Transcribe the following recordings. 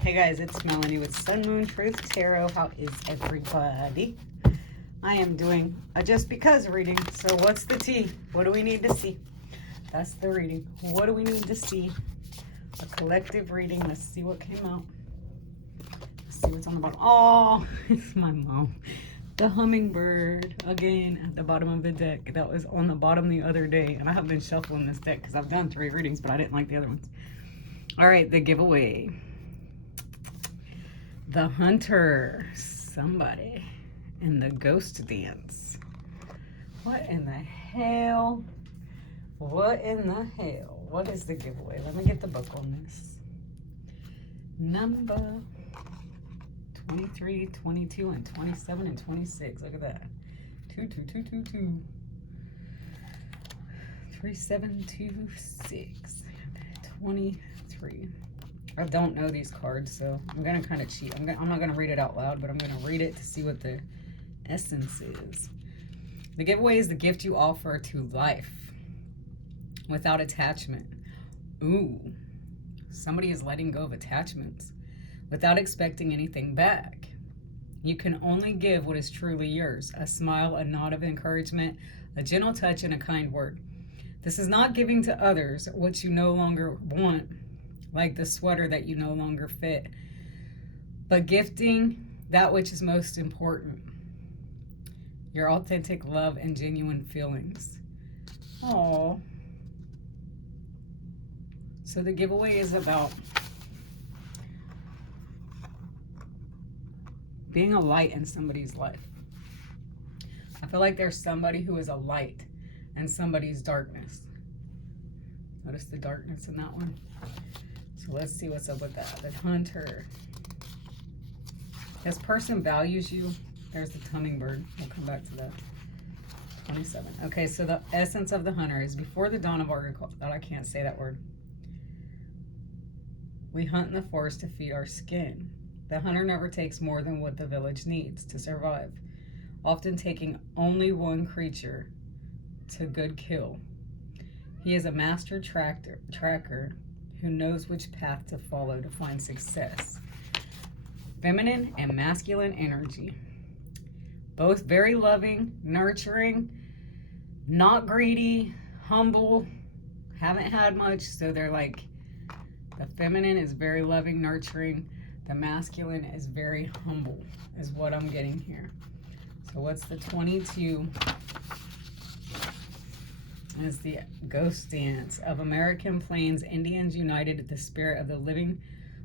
Hey guys, it's Melanie with Sun Moon Truth Tarot. How is everybody? I am doing a just because reading. So what's the tea? What do we need to see? That's the reading. What do we need to see? A collective reading. Let's see what came out. Let's see what's on the bottom. Oh, it's my mom. The hummingbird again at the bottom of the deck. That was on the bottom the other day. And I have been shuffling this deck because I've done 3 readings, but I didn't like the other ones. All right, the giveaway. The hunter, somebody, and the ghost dance. What in the hell? What in the hell? What is the giveaway? Let me get the book on this. Number 23, 22, and 27, and 26. Look at that. 2, 2, 2, 2, 2. 3, 7, 2, 6. 23. I don't know these cards, so I'm going to kind of cheat. I'm not going to read it out loud, but I'm going to read it to see what the essence is. The giveaway is the gift you offer to life without attachment. Ooh, somebody is letting go of attachments without expecting anything back. You can only give what is truly yours: a smile, a nod of encouragement, a gentle touch, and a kind word. This is not giving to others what you no longer want, like the sweater that you no longer fit, but gifting that which is most important: your authentic love and genuine feelings. Oh, so the giveaway is about being a light in somebody's life. I feel like there's somebody who is a light in somebody's darkness. Notice the darkness in that one. So let's see what's up with that. The hunter. This person values you. There's the hummingbird. We'll come back to that. 27. Okay, so the essence of the hunter is: before the dawn of agriculture. I can't say that word. We hunt in the forest to feed our skin. The hunter never takes more than what the village needs to survive, often taking only one creature to good kill. He is a master tracker who knows which path to follow to find success. Feminine and masculine energy. Both very loving, nurturing, not greedy, humble, haven't had much, so they're like, the feminine is very loving, nurturing. The masculine is very humble, is what I'm getting here. So what's the 22? Is the ghost dance of American Plains Indians united the spirit of the living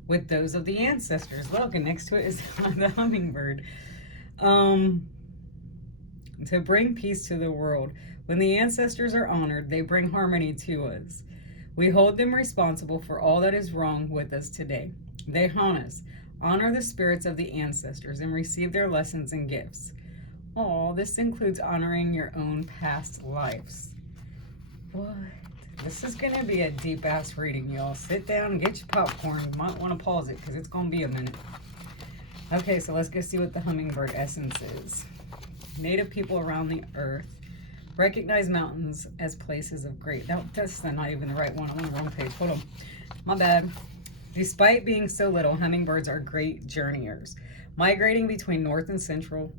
with those of the ancestors. Look, and next to it is the hummingbird. To bring peace to the world. When the ancestors are honored, they bring harmony to us. We hold them responsible for all that is wrong with us today. They haunt us. Honor the spirits of the ancestors and receive their lessons and gifts. Oh, this includes honoring your own past lives. What? This is going to be a deep-ass reading, y'all. Sit down and get your popcorn. You might want to pause it because it's going to be a minute. Okay, so let's go see what the hummingbird essence is. Native people around the earth recognize mountains as places of great... That's not even the right one. I'm on the wrong page. Hold on. My bad. Despite being so little, hummingbirds are great journeyers, migrating between North and Central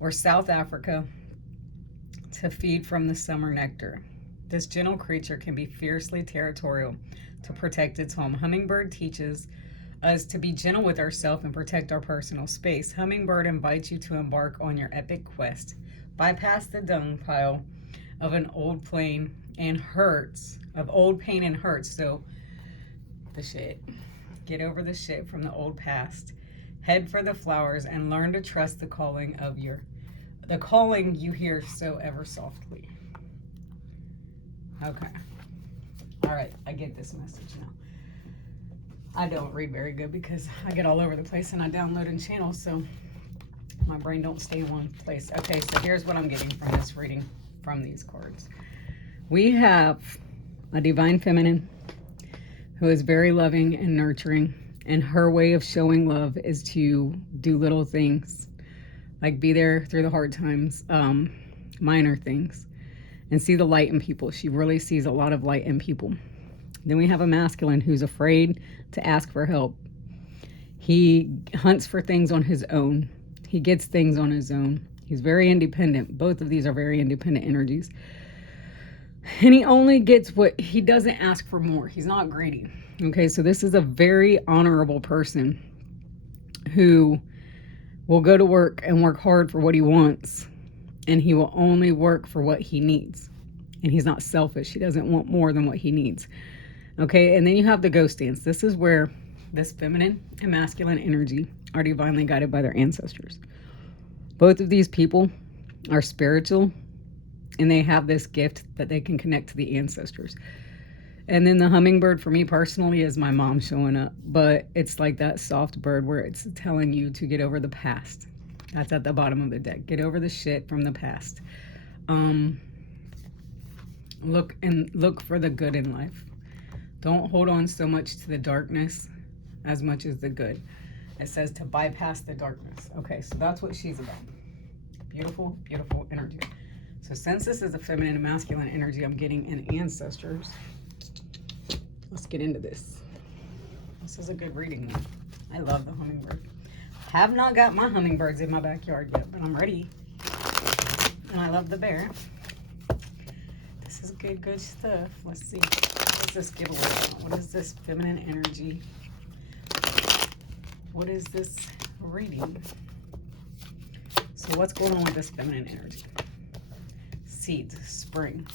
or South Africa to feed from the summer nectar. This gentle creature can be fiercely territorial to protect its home. Hummingbird teaches us to be gentle with ourselves and protect our personal space. Hummingbird invites you to embark on your epic quest. Bypass the dung pile of an old pain and hurts. So the shit. Get over the shit from the old past. Head for the flowers and learn to trust the calling you hear so ever softly. Okay. All right, I get this message now. I don't read very good because I get all over the place and I download in channels, so my brain don't stay in one place. Okay, so here's what I'm getting from this reading, from these cards. We have a divine feminine who is very loving and nurturing, and her way of showing love is to do little things, like be there through the hard times, minor things, and see the light in people. She really sees a lot of light in people. Then we have a masculine who's afraid to ask for help. He hunts for things on his own. He gets things on his own. He's very independent. Both of these are very independent energies. And he only gets what he doesn't ask for more. He's not greedy. Okay, so this is a very honorable person who will go to work and work hard for what he wants, and he will only work for what he needs. And he's not selfish. He doesn't want more than what he needs. Okay, and then you have the ghost dance. This is where this feminine and masculine energy are divinely guided by their ancestors. Both of these people are spiritual, and they have this gift that they can connect to the ancestors. And then the hummingbird for me personally is my mom showing up, but it's like that soft bird where it's telling you to get over the past. That's at the bottom of the deck. Get over the shit from the past. Look for the good in life. Don't hold on so much to the darkness as much as the good. It says to bypass the darkness. Okay, so that's what she's about. Beautiful, beautiful energy. So since this is a feminine and masculine energy I'm getting in ancestors, let's get into this. This is a good reading one. I love the hummingbird. Have not got my hummingbirds in my backyard yet, but I'm ready. And I love the bear. This is good stuff. Let's see. What does this give away? What is this feminine energy? What is this reading? So what's going on with this feminine energy? Seeds, spring,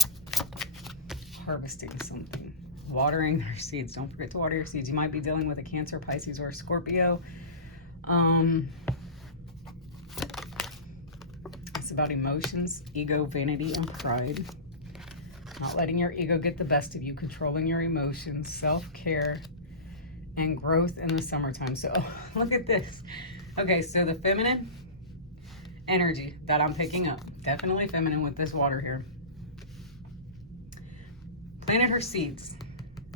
harvesting something, watering their seeds. Don't forget to water your seeds. You might be dealing with a Cancer, Pisces, or a Scorpio. It's about emotions, ego, vanity, and pride. Not letting your ego get the best of you, controlling your emotions, self-care, and growth in the summertime. So look at this. Okay, so the feminine energy that I'm picking up, definitely feminine with this water here, planted her seeds.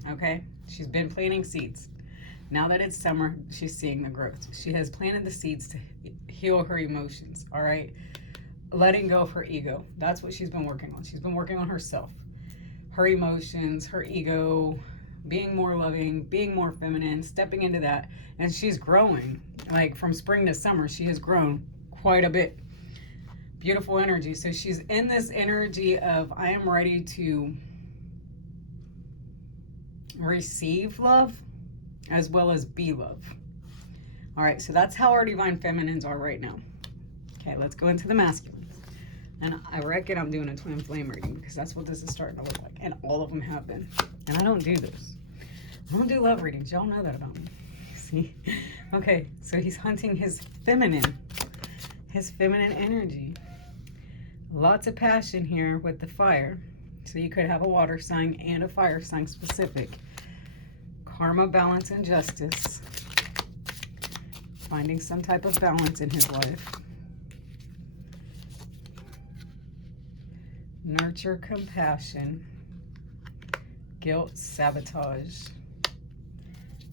Okay, she's been planting seeds. Now that it's summer, she's seeing the growth. She has planted the seeds to heal her emotions. All right, letting go of her ego. That's what she's been working on. She's been working on herself, her emotions, her ego, being more loving, being more feminine, stepping into that. And she's growing. Like from spring to summer, she has grown quite a bit. Beautiful energy. So she's in this energy of, I am ready to receive love as well as be love. All right, so that's how our divine feminines are right now. Okay, let's go into the masculines. And I reckon I'm doing a twin flame reading because that's what this is starting to look like. And all of them have been. And I don't do this. I don't do love readings. Y'all know that about me. See? Okay, so he's hunting his feminine energy. Lots of passion here with the fire. So you could have a water sign and a fire sign specific. Karma, balance, and justice. Finding some type of balance in his life. Nurture, compassion. Guilt, sabotage.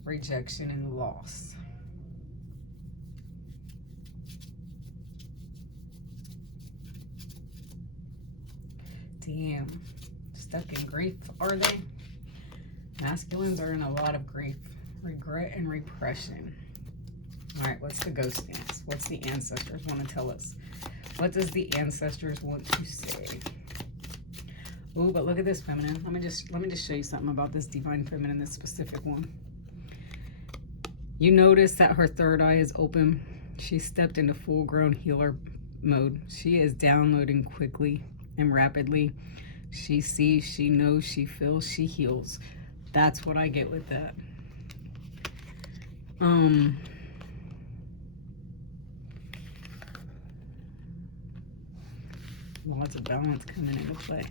Rejection, and loss. Damn. Stuck in grief, are they? Masculines are in a lot of grief, regret, and repression. All right, what's the ghost dance? What's the ancestors want to tell us? What does the ancestors want to say? Oh, but look at this feminine. Let me just show you something about this divine feminine, this specific one. You notice that her third eye is open. She stepped into full-grown healer mode. She is downloading quickly and rapidly. She sees, she knows, she feels, she heals. That's what I get with that. Lots of balance coming into play.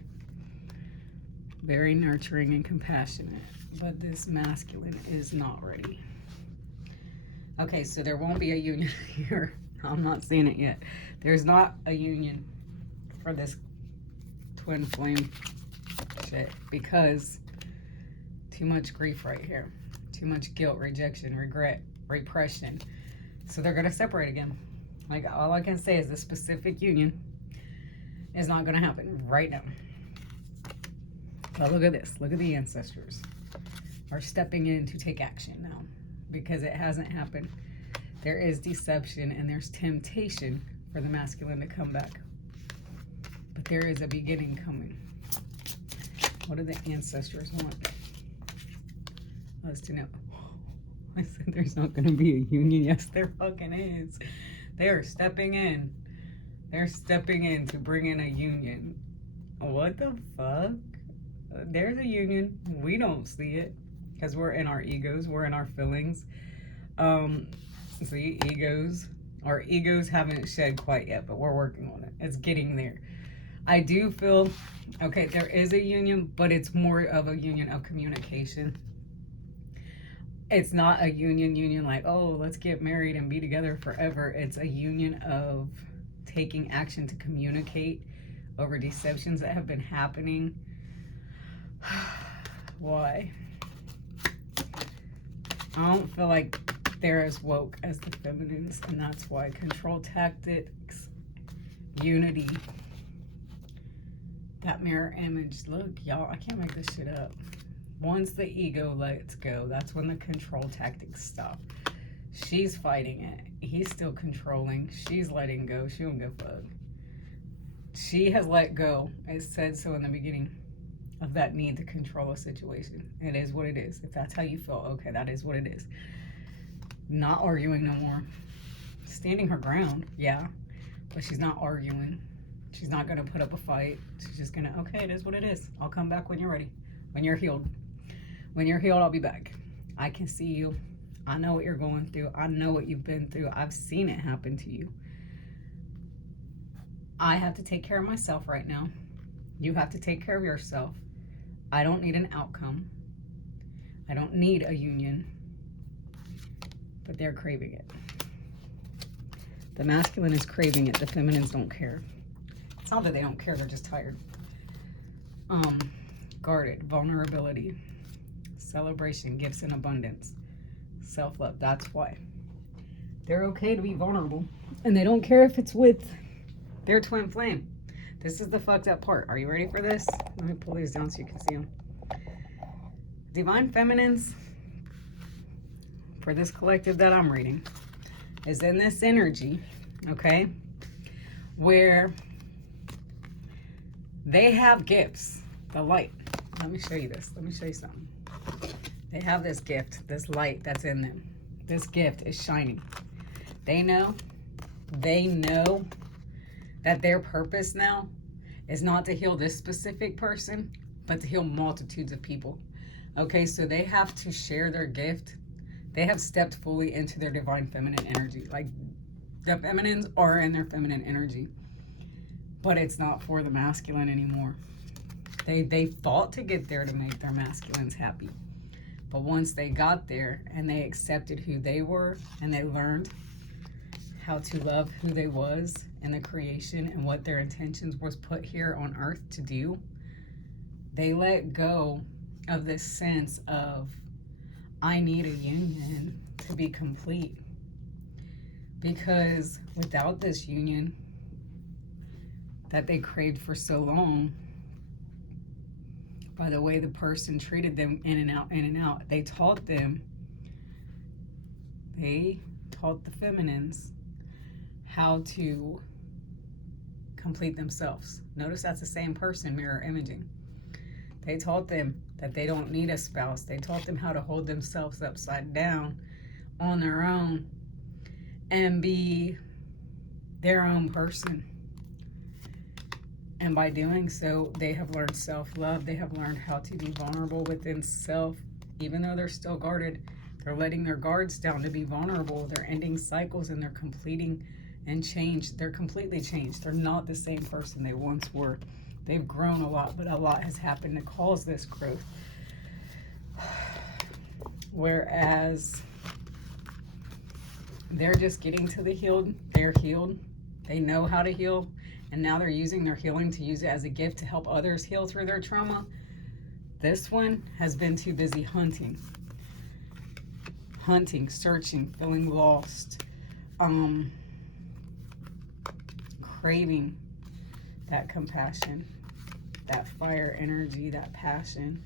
Very nurturing and compassionate, but this masculine is not ready. Okay, so there won't be a union here. I'm not seeing it yet. There's not a union for this twin flame shit because too much grief right here. Too much guilt, rejection, regret, repression. So they're going to separate again. Like, all I can say is the specific union is not going to happen right now. But look at this. Look at the ancestors are stepping in to take action now because it hasn't happened. There is deception and there's temptation for the masculine to come back. But there is a beginning coming. What do the ancestors want us to know? I said there's not going to be a union. Yes, there fucking is. They are stepping in. They're stepping in to bring in a union. What the fuck? There's a union. We don't see it because we're in our egos. We're in our feelings. See, egos. Our egos haven't shed quite yet, but we're working on it. It's getting there. I do feel, okay, there is a union, but it's more of a union of communication. It's not a union like, oh, let's get married and be together forever. It's a union of taking action to communicate over deceptions that have been happening. Why? I don't feel like they're as woke as the feminines, and that's why control tactics, unity, that mirror image. Look, y'all, I can't make this shit up. Once the ego lets go, that's when the control tactics stop. She's fighting it. He's still controlling. She's letting go. She don't give a fuck. She has let go. It said so in the beginning of that need to control a situation. It is what it is. If that's how you feel, okay, that is what it is. Not arguing no more. Standing her ground, yeah. But she's not arguing. She's not going to put up a fight. She's just going to, okay, it is what it is. I'll come back when you're ready. When you're healed. When you're healed, I'll be back. I can see you. I know what you're going through. I know what you've been through. I've seen it happen to you. I have to take care of myself right now. You have to take care of yourself. I don't need an outcome. I don't need a union. But they're craving it. The masculine is craving it. The feminines don't care. It's not that they don't care. They're just tired. Guarded. Vulnerability. Celebration. Gifts in abundance. Self-love. That's why. They're okay to be vulnerable. And they don't care if it's with their twin flame. This is the fucked up part. Are you ready for this? Let me pull these down so you can see them. Divine feminines, for this collective that I'm reading, is in this energy, okay, where they have gifts. The light. Let me show you this. Let me show you something. They have this gift, this light that's in them. This gift is shining. They know that their purpose now is not to heal this specific person, but to heal multitudes of people. Okay, so they have to share their gift. They have stepped fully into their divine feminine energy. Like, the feminines are in their feminine energy, but it's not for the masculine anymore. They fought to get there to make their masculines happy. But once they got there and they accepted who they were and they learned how to love who they was and the creation and what their intentions was put here on earth to do, they let go of this sense of, I need a union to be complete. Because without this union that they craved for so long, by the way the person treated them in and out, they taught the feminines how to complete themselves. Notice that's the same person, mirror imaging. They taught them that they don't need a spouse. They taught them how to hold themselves upside down on their own and be their own person. And by doing so, they have learned self-love. They have learned how to be vulnerable within self. Even though they're still guarded, they're letting their guards down to be vulnerable. They're ending cycles and they're completing and changed. They're completely changed. They're not the same person they once were. They've grown a lot, but a lot has happened to cause this growth. Whereas they're just getting to the healed. They're healed. They know how to heal. And now they're using their healing to use it as a gift to help others heal through their trauma. This one has been too busy hunting. Hunting, searching, feeling lost. Craving that compassion, that fire energy, that passion.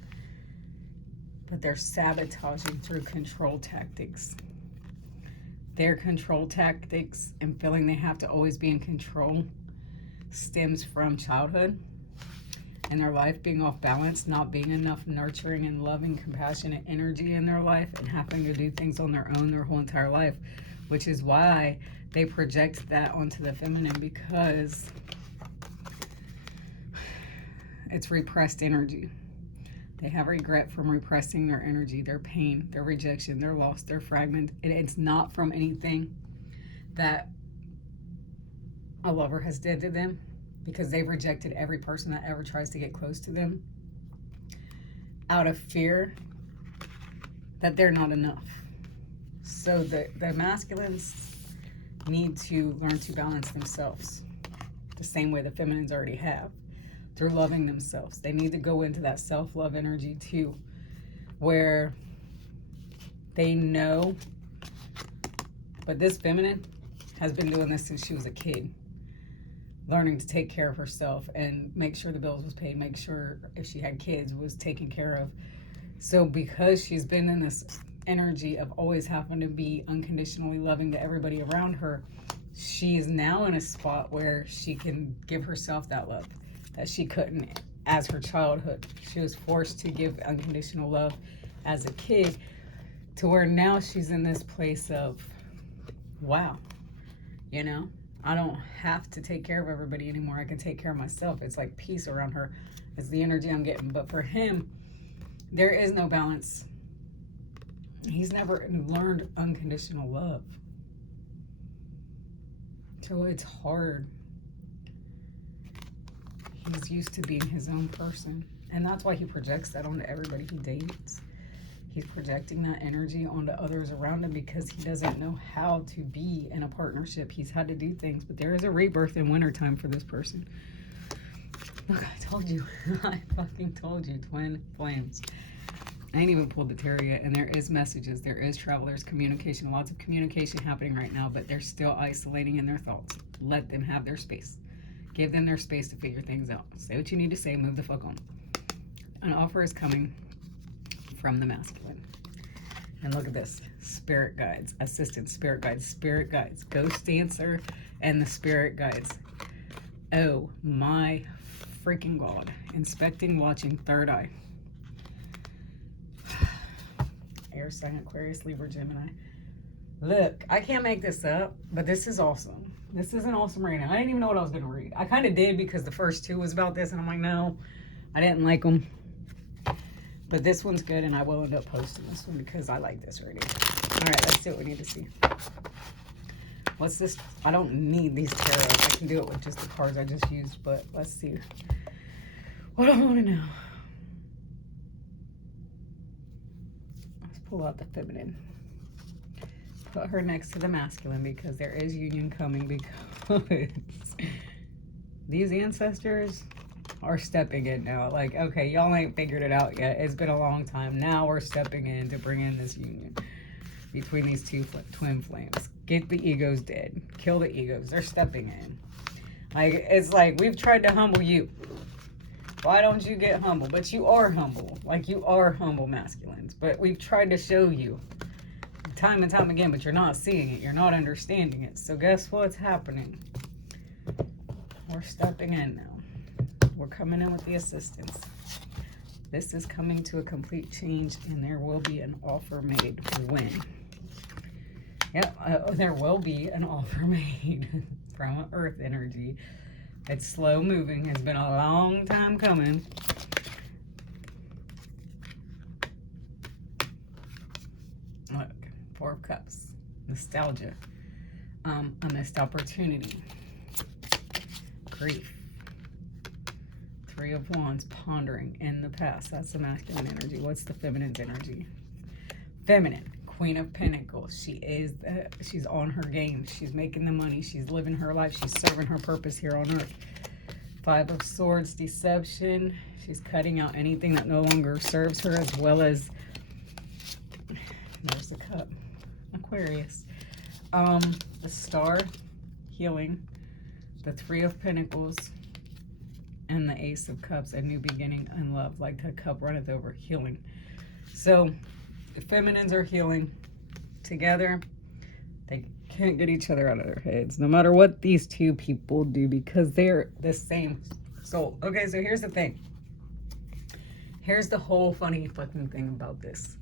But they're sabotaging through control tactics. Their control tactics and feeling they have to always be in control stems from childhood and their life being off balance, not being enough nurturing and loving, compassionate energy in their life, and having to do things on their own their whole entire life, which is why they project that onto the feminine, because it's repressed energy. They have regret from repressing their energy, their pain, their rejection, their loss, their fragment. And it's not from anything that a lover has did to them, because they've rejected every person that ever tries to get close to them out of fear that they're not enough. So the masculines need to learn to balance themselves the same way the feminines already have, through loving themselves. They need to go into that self-love energy too, where they know, but this feminine has been doing this since she was a kid, learning to take care of herself and make sure the bills was paid, make sure if she had kids was taken care of. So because she's been in this energy of always having to be unconditionally loving to everybody around her, she's now in a spot where she can give herself that love that she couldn't as her childhood. She was forced to give unconditional love as a kid, to where now she's in this place of, wow, you know, I don't have to take care of everybody anymore. I can take care of myself. It's like peace around her. It's the energy I'm getting. But for him, there is no balance. He's never learned unconditional love. So it's hard. He's used to being his own person. And that's why he projects that onto everybody he dates. He's projecting that energy onto others around him because he doesn't know how to be in a partnership. He's had to do things, but there is a rebirth in wintertime for this person. Look, I told you. I fucking told you. Twin flames. I ain't even pulled the tarot yet, and there is messages. There is travel. There's communication. Lots of communication happening right now, but they're still isolating in their thoughts. Let them have their space. Give them their space to figure things out. Say what you need to say. Move the fuck on. An offer is coming from the masculine. And look at this. Spirit guides, assistants, spirit guides, ghost dancer, and the spirit guides. Oh my freaking God. Inspecting, watching, third eye. Air sign, Aquarius, Libra, Gemini. Look, I can't make this up, but this is awesome. This is an awesome reading. I didn't even know what I was going to read. I kind of did because the first two was about this, and I'm like, no, I didn't like them. But this one's good, and I will end up posting this one because I like this reading. All right, let's see what we need to see. What's this? I don't need these tarots. I can do it with just the cards I just used, but let's see. What do I want to know? Let's pull out the feminine. Put her next to the masculine because there is union coming, because these ancestors are stepping in now. Like, okay, y'all ain't figured it out yet. It's been a long time. Now we're stepping in to bring in this union between these two twin flames. Get the egos dead. Kill the egos. They're stepping in. Like, it's like, we've tried to humble you. Why don't you get humble? But you are humble. Like, you are humble masculines. But we've tried to show you time and time again, but you're not seeing it. You're not understanding it. So guess what's happening? We're stepping in now. We're coming in with the assistance. This is coming to a complete change, and there will be an offer made. When? Yep, there will be an offer made from Earth energy. It's slow moving. It's been a long time coming. Look, Four of Cups. Nostalgia. A missed opportunity. Grief. Three of Wands, pondering in the past. That's the masculine energy. What's the feminine's energy? Feminine, Queen of Pentacles. She's on her game. She's making the money. She's living her life. She's serving her purpose here on Earth. Five of Swords, deception. She's cutting out anything that no longer serves her, as well as, there's the Cup, Aquarius. The Star, healing. The Three of Pentacles. And the Ace of Cups, a new beginning and love, like the cup runneth over, healing. So the feminines are healing together. They can't get each other out of their heads, no matter what these two people do, because they're the same soul. Okay, so here's the thing. Here's the whole funny fucking thing about this.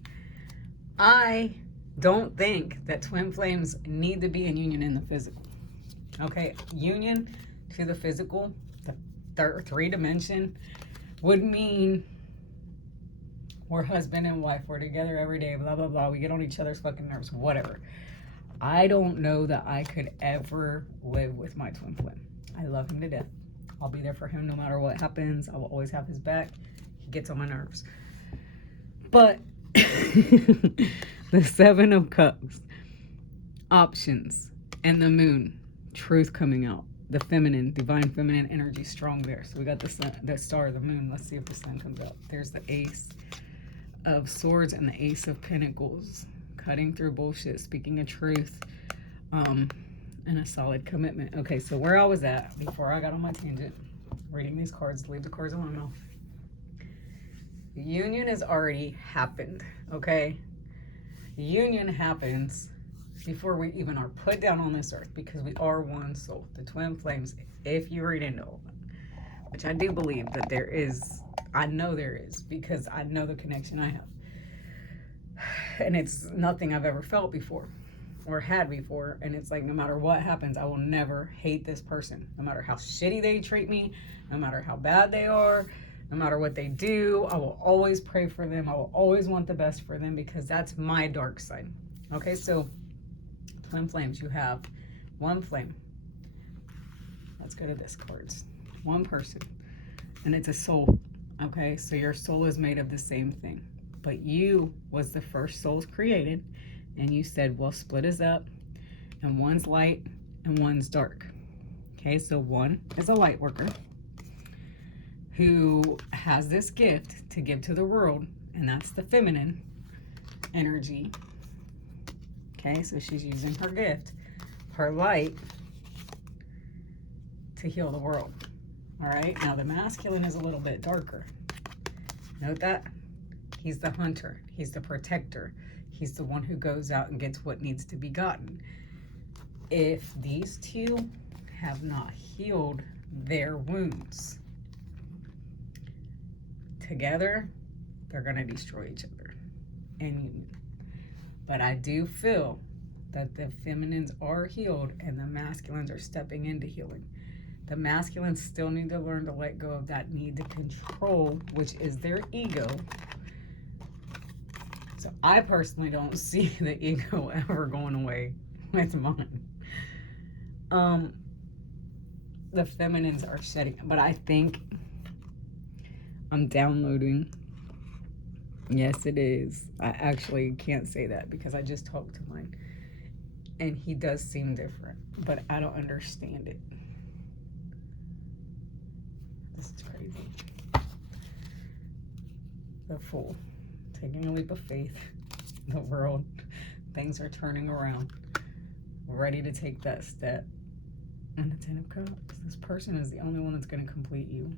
I don't think that twin flames need to be in union in the physical. Okay, union to the physical, the three dimension, would mean we're husband and wife, we're together every day, blah, blah, blah. We get on each other's fucking nerves, whatever. I don't know that I could ever live with my twin flame. I love him to death. I'll be there for him no matter what happens. I will always have his back. He gets on my nerves. But the Seven of Cups, options, and the moon, truth coming out. The feminine, divine feminine energy strong there. So we got the sun, the star, the moon. Let's see if the sun comes out. There's the Ace of Swords and the Ace of Pentacles. Cutting through bullshit, speaking a truth, and a solid commitment. Okay, so where I was at before I got on my tangent, reading these cards, leave the cards in my mouth. Union has already happened, okay? Union happens before we even are put down on this earth, because we are one soul. The twin flames, if you read into all that, which I do believe that there is, I know there is, because I know the connection I have. And it's nothing I've ever felt before or had before. And it's like, no matter what happens, I will never hate this person. No matter how shitty they treat me, no matter how bad they are, no matter what they do, I will always pray for them. I will always want the best for them, because that's my dark side. Okay, so twin flames, you have one flame. Let's go to discords. One person. And it's a soul. Okay, so your soul is made of the same thing. But you was the first souls created, and you said, well, split us up, and one's light and one's dark. Okay, so one is a light worker who has this gift to give to the world, and that's the feminine energy. Okay, so she's using her gift, her light, to heal the world. All right, now the masculine is a little bit darker. Note that. He's the hunter. He's the protector. He's the one who goes out and gets what needs to be gotten. If these two have not healed their wounds together, they're going to destroy each other in union. But I do feel that the feminines are healed and the masculines are stepping into healing. The masculines still need to learn to let go of that need to control, which is their ego. So I personally don't see the ego ever going away with mine. The feminines are shedding, but I think I'm downloading. Yes, it is. I actually can't say that because I just talked to mine, and he does seem different, but I don't understand it. This is crazy. The Fool. Taking a leap of faith. The world. Things are turning around. Ready to take that step. And the Ten of Cups. This person is the only one that's going to complete you.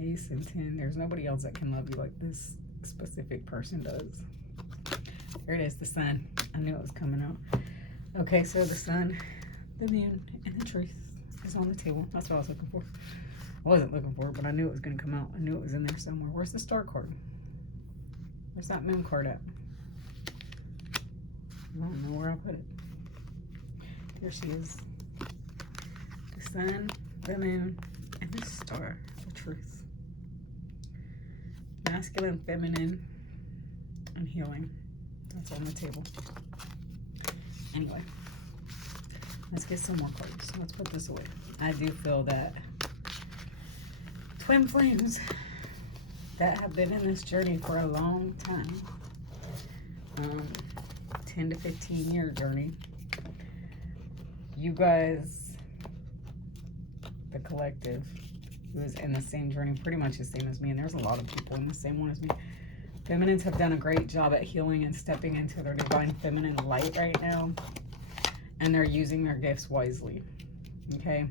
Ace and 10. There's nobody else that can love you like this specific person does. There it is, the sun. I knew it was coming out. Okay, so the sun, the moon, and the truth is on the table. That's what I was looking for. I wasn't looking for it, but I knew it was going to come out. I knew it was in there somewhere. Where's the star card? Where's that moon card at? I don't know where I put it. Here she is. The sun, the moon, and the star. The truth. Masculine, feminine, and healing. That's on the table. Anyway, let's get some more cards. Let's put this away. I do feel that twin flames that have been in this journey for a long time, 10 to 15 year journey, you guys, the collective, who is in the same journey, pretty much the same as me, and there's a lot of people in the same one as me. Feminines have done a great job at healing and stepping into their divine feminine light right now, and they're using their gifts wisely. Okay,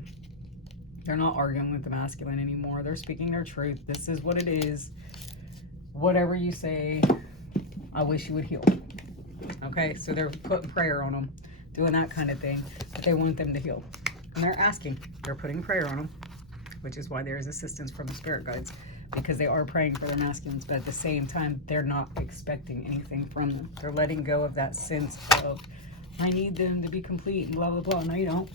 they're not arguing with the masculine anymore. They're speaking their truth. This is what it is. Whatever you say, I wish you would heal. Okay, so they're putting prayer on them doing that kind of thing, but they want them to heal. And they're asking, they're putting prayer on them, which is why there is assistance from the spirit guides, because they are praying for their masculines, but at the same time, they're not expecting anything from them. They're letting go of that sense of, I need them to be complete and blah, blah, blah. No, you don't.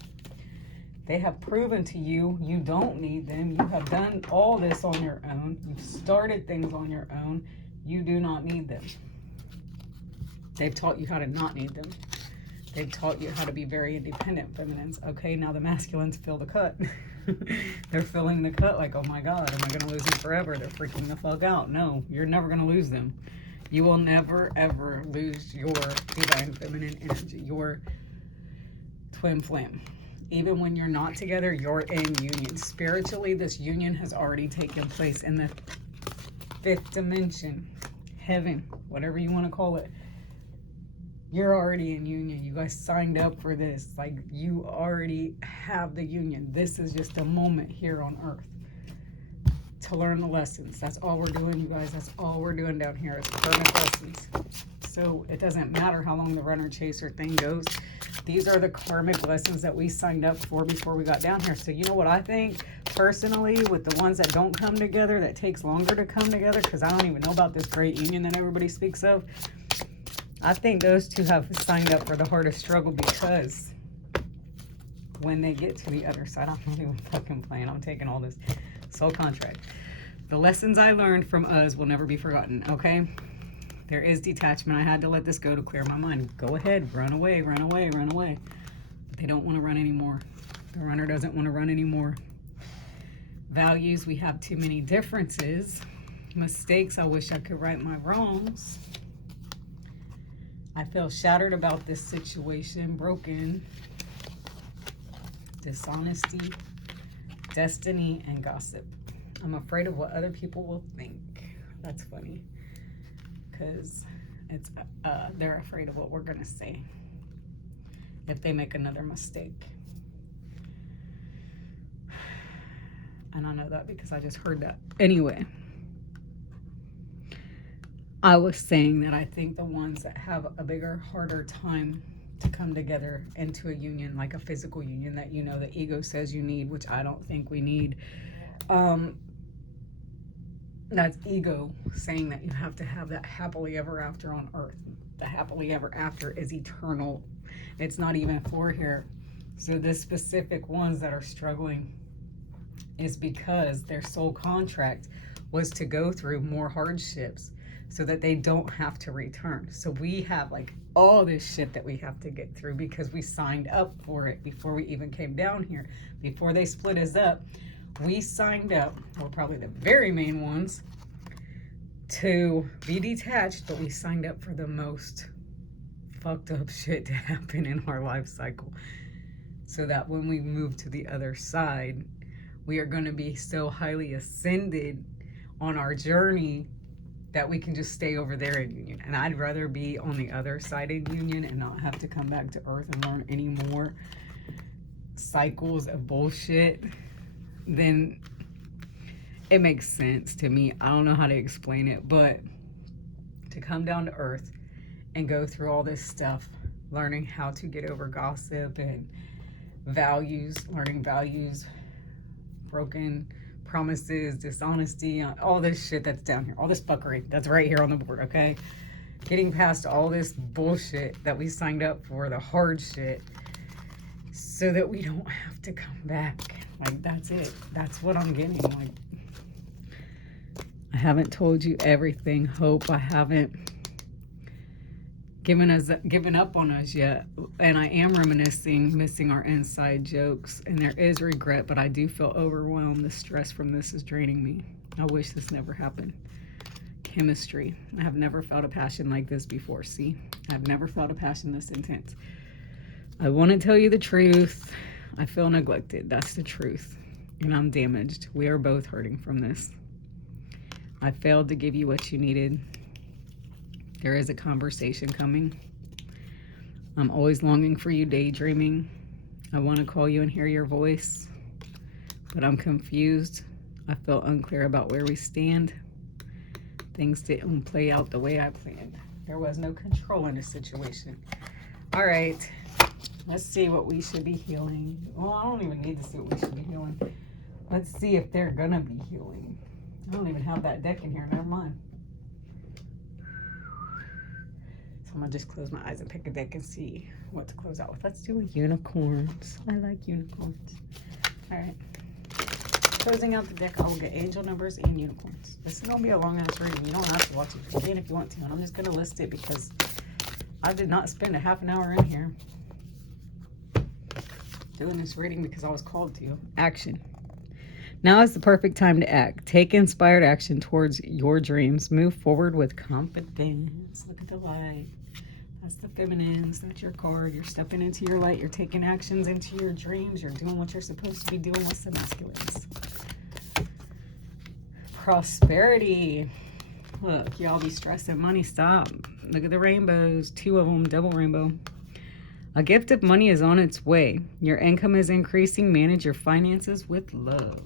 They have proven to you, you don't need them. You have done all this on your own. You've started things on your own. You do not need them. They've taught you how to not need them. They've taught you how to be very independent feminines. Okay, now the masculines fill the cut. They're filling the cut like, oh my God, am I going to lose them forever? They're freaking the fuck out. No, you're never going to lose them. You will never, ever lose your divine feminine energy, your twin flame. Even when you're not together, you're in union. Spiritually, this union has already taken place in the fifth dimension, heaven, whatever you want to call it. You're already in union. You guys signed up for this. Like, you already have the union. This is just a moment here on earth to learn the lessons. That's all we're doing, you guys. That's all we're doing down here is karmic lessons. So it doesn't matter how long the runner chaser thing goes. These are the karmic lessons that we signed up for before we got down here. So you know what I think personally with the ones that don't come together, that takes longer to come together, because I don't even know about this great union that everybody speaks of. I think those two have signed up for the hardest struggle, because when they get to the other side, I'm not even fucking playing. I'm taking all this soul contract. The lessons I learned from us will never be forgotten, okay? There is detachment. I had to let this go to clear my mind. Go ahead, run away, run away, run away. But they don't want to run anymore. The runner doesn't want to run anymore. Values, we have too many differences. Mistakes, I wish I could right my wrongs. I feel shattered about this situation, broken. Dishonesty, destiny, and gossip. I'm afraid of what other people will think. That's funny. Because it's they're afraid of what we're going to say if they make another mistake. And I know that because I just heard that. Anyway, I was saying that I think the ones that have a bigger, harder time to come together into a union, like a physical union that, you know, the ego says you need, which I don't think we need. That's ego saying that you have to have that happily ever after on earth. The happily ever after is eternal. It's not even for here. So the specific ones that are struggling is because their soul contract was to go through more hardships so that they don't have to return. So we have like all this shit that we have to get through because we signed up for it before we even came down here. Before they split us up, we signed up, we're probably the very main ones, to be detached, but we signed up for the most fucked up shit to happen in our life cycle. So that when we move to the other side, we are going to be so highly ascended on our journey that we can just stay over there in union. And I'd rather be on the other side in union and not have to come back to earth and learn any more cycles of bullshit. Then it makes sense to me. I don't know how to explain it, but to come down to earth and go through all this stuff, learning how to get over gossip and values, learning values, broken promises, dishonesty, all this shit that's down here, all this fuckery that's right here on the board, okay? Getting past all this bullshit that we signed up for, the hard shit, so that we don't have to come back. Like, that's it. That's what I'm getting. Like, I haven't told you everything, Hope. I haven't given up on us yet. And I am reminiscing, missing our inside jokes. And there is regret, but I do feel overwhelmed. The stress from this is draining me. I wish this never happened. Chemistry. I have never felt a passion like this before. See? I've never felt a passion this intense. I want to tell you the truth. I feel neglected. That's the truth. And I'm damaged. We are both hurting from this. I failed to give you what you needed. There is a conversation coming. I'm always longing for you, daydreaming. I want to call you and hear your voice, but I'm confused. I feel unclear about where we stand. Things didn't play out the way I planned. There was no control in the situation. All right. Let's see what we should be healing. Well, I don't even need to see what we should be healing. Let's see if they're gonna be healing. I don't even have that deck in here. Never mind. So I'm gonna just close my eyes and pick a deck and see what to close out with. Let's do a unicorns. I like unicorns. All right. Closing out the deck, I will get angel numbers and unicorns. This is gonna be a long ass reading. You don't have to watch it. You can if you want to. And I'm just gonna list it because I did not spend a half an hour in here doing this reading because I was called to. Action. Now is the perfect time to act. Take inspired action towards your dreams. Move forward with confidence. Look at the light. That's the feminines. That's your card. You're stepping into your light. You're taking actions into your dreams. You're doing what you're supposed to be doing. What's the masculines? Prosperity. Look, y'all be stressing money. Stop. Look at the rainbows. 2 of them. Double rainbow. A gift of money is on its way. Your income is increasing. Manage your finances with love.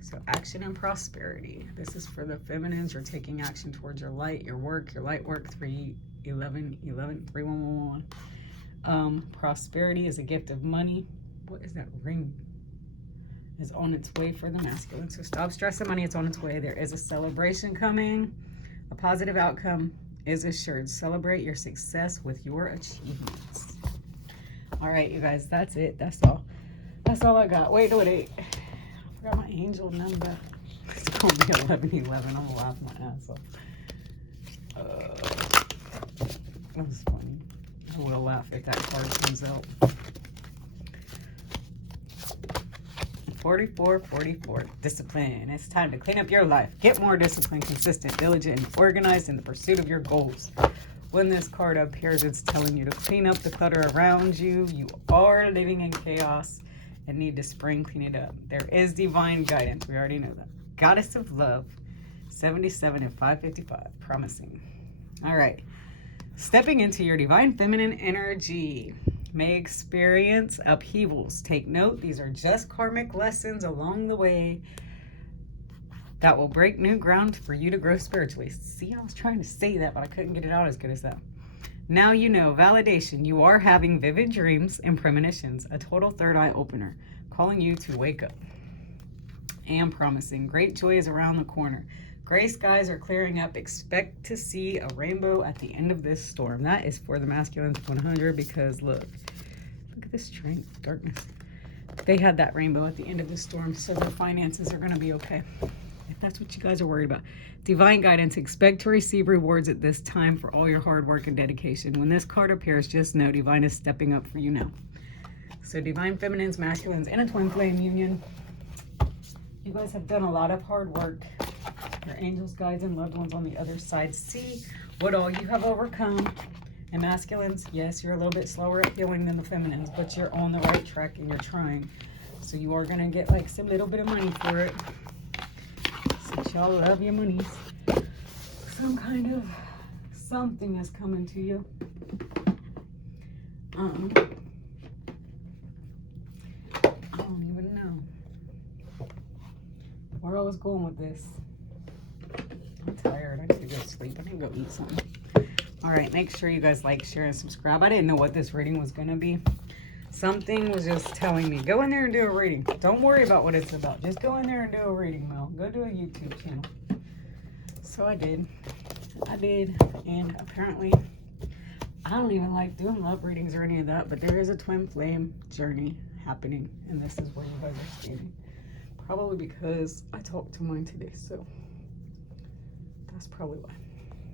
So action and prosperity. This is for the feminines. You're taking action towards your light, your work, your light work. 311 prosperity is a gift of money. What is that ring? Is on its way for the masculine. So stop stressing money. It's on its way. There is a celebration coming. A positive outcome is assured. Celebrate your success with your achievements. All right, you guys, that's it. That's all. That's all I got. Wait. I forgot my angel number. It's going to be 1111. I'm going to laugh my ass off. That was funny. I will laugh if that card comes out. 44. Discipline. It's time to clean up your life. Get more disciplined, consistent, diligent, and organized in the pursuit of your goals. When this card appears, it's telling you to clean up the clutter around you. You are living in chaos and need to spring clean it up. There is divine guidance. We already know that. Goddess of Love, 77 and 555. Promising. All right. Stepping into your divine feminine energy. May experience upheavals. Take note, these are just karmic lessons along the way that will break new ground for you to grow spiritually. See, I was trying to say that, but I couldn't get it out as good as that. Now you know. Validation. You are having vivid dreams and premonitions. A total third eye opener, calling you to wake up. And promising. Great joy is around the corner. Gray skies are clearing up. Expect to see a rainbow at the end of this storm. That is for the masculines 100 because look at this strength, darkness. They had that rainbow at the end of this storm, so their finances are going to be okay. If that's what you guys are worried about. Divine guidance. Expect to receive rewards at this time for all your hard work and dedication. When this card appears, just know divine is stepping up for you now. So divine feminines, masculines, and a twin flame union. You guys have done a lot of hard work. Your angels, guides, and loved ones on the other side. See what all you have overcome. And masculines, yes, you're a little bit slower at healing than the feminines, but you're on the right track and you're trying. So you are going to get like some little bit of money for it. Since y'all love your monies. Some kind of something is coming to you. I don't even know where I was going with this. I'm tired. I need to go sleep. I need to go eat something. All right, make sure you guys like, share, and subscribe. I didn't know what this reading was going to be. Something was just telling me, go in there and do a reading. Don't worry about what it's about. Just go in there and do a reading, Mel. Go do a YouTube channel. So I did. And apparently, I don't even like doing love readings or any of that, but there is a twin flame journey happening, and this is where you guys are standing. Probably because I talked to mine today, so that's probably why.